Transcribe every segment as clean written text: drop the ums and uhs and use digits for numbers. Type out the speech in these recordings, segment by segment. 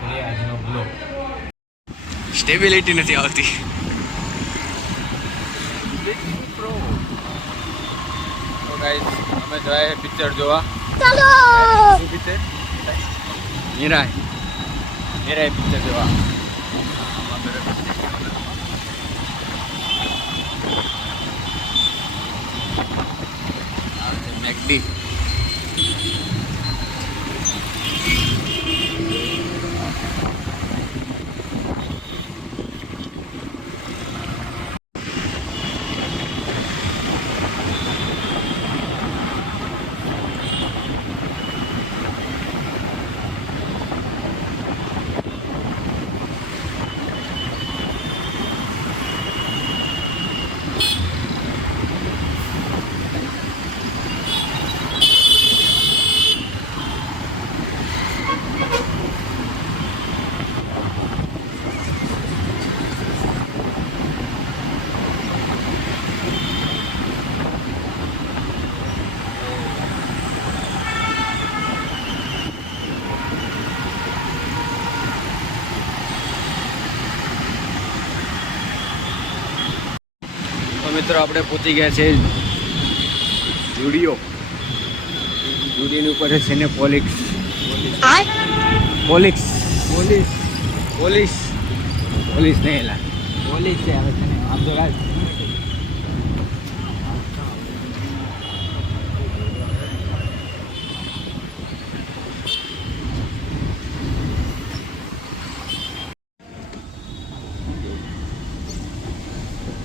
કરીએ આજનો blog. Stability નથી આવતી. તો ગાઈસ અમે જાય પિક્ચર જોવા. ચલો શું પિક્ચર? હીરાય પિક્ચર જોવા. મેકડી. મિત્રો આપણે પહોંચી ગયા છે જુડિયો. જુડિયોની ઉપર છે ને પોલિક્સ નહીં એલા પોલીસ છે હવે તને આમ તો રાજ.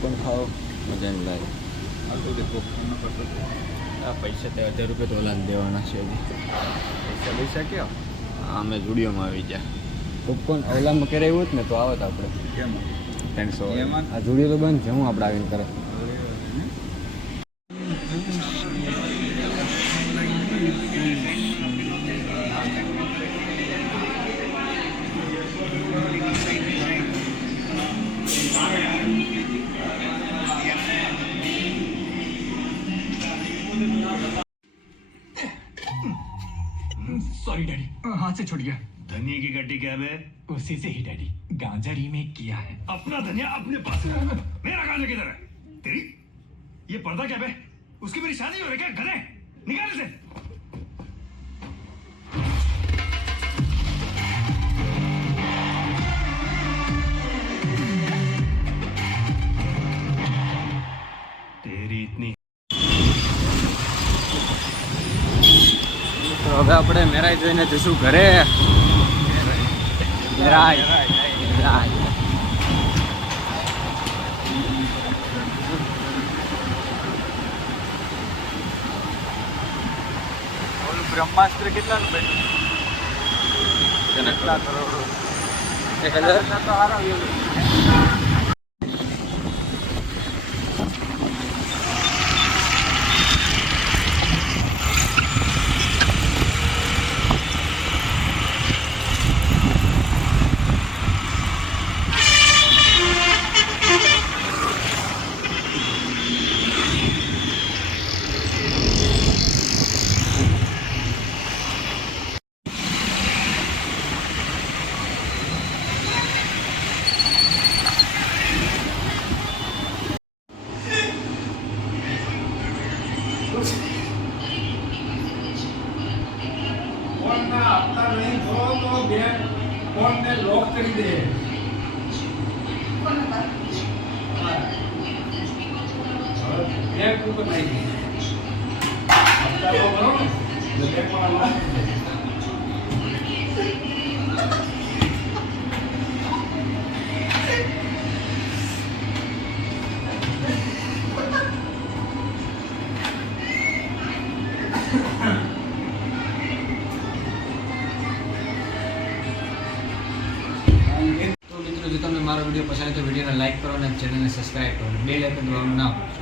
પણ ખાઓ મજા નહીં લાગે. આ પૈસા તે 1000 રૂપિયા તો ઓલાને દેવાના છે હજી. પૈસા કયો? અમે જુડિયોમાં આવી ગયા. પોપકોર્ન ઓલામાં કરાવ્યું હોત ને તો આવત આપણે. કેમ? 300. આ જુડિયો તો બંધ છે. હું આપણે આવીને કરે. सॉरी डैडी, हाथ से छूट गया. धनिया की गड्डी क्या है? उसी से ही डैडी, गांजा रीमेक किया है. अपना धनिया अपने पास है. मेरा गांजा किधर है? तेरी ये पर्दा क्या बे? उसकी मेरी शादी हो रही क्या? गधे निकाल इसे. तेरी इतनी તો હવે આપણે મેરાઈ જોઈને જઈશું ઘરે. મેરાઈ ઓલું બ્રહ્માસ્ત્ર કેટલાનું બન્યું? કેટલા કરોડો? 1000. તો સારા વ્યૂ. फोन ने लॉक कर दे. एक ऊपर नहीं हफ्ता तो करो ना जब एक बार लॉक જો તમને મારો વિડીયો પસંદ આવે તો વિડીયોને લાઈક કરો અને ચેનલને સબસ્ક્રાઈબ કરો. બેલ આઇકન દબાવવાનું ના ભૂલતા.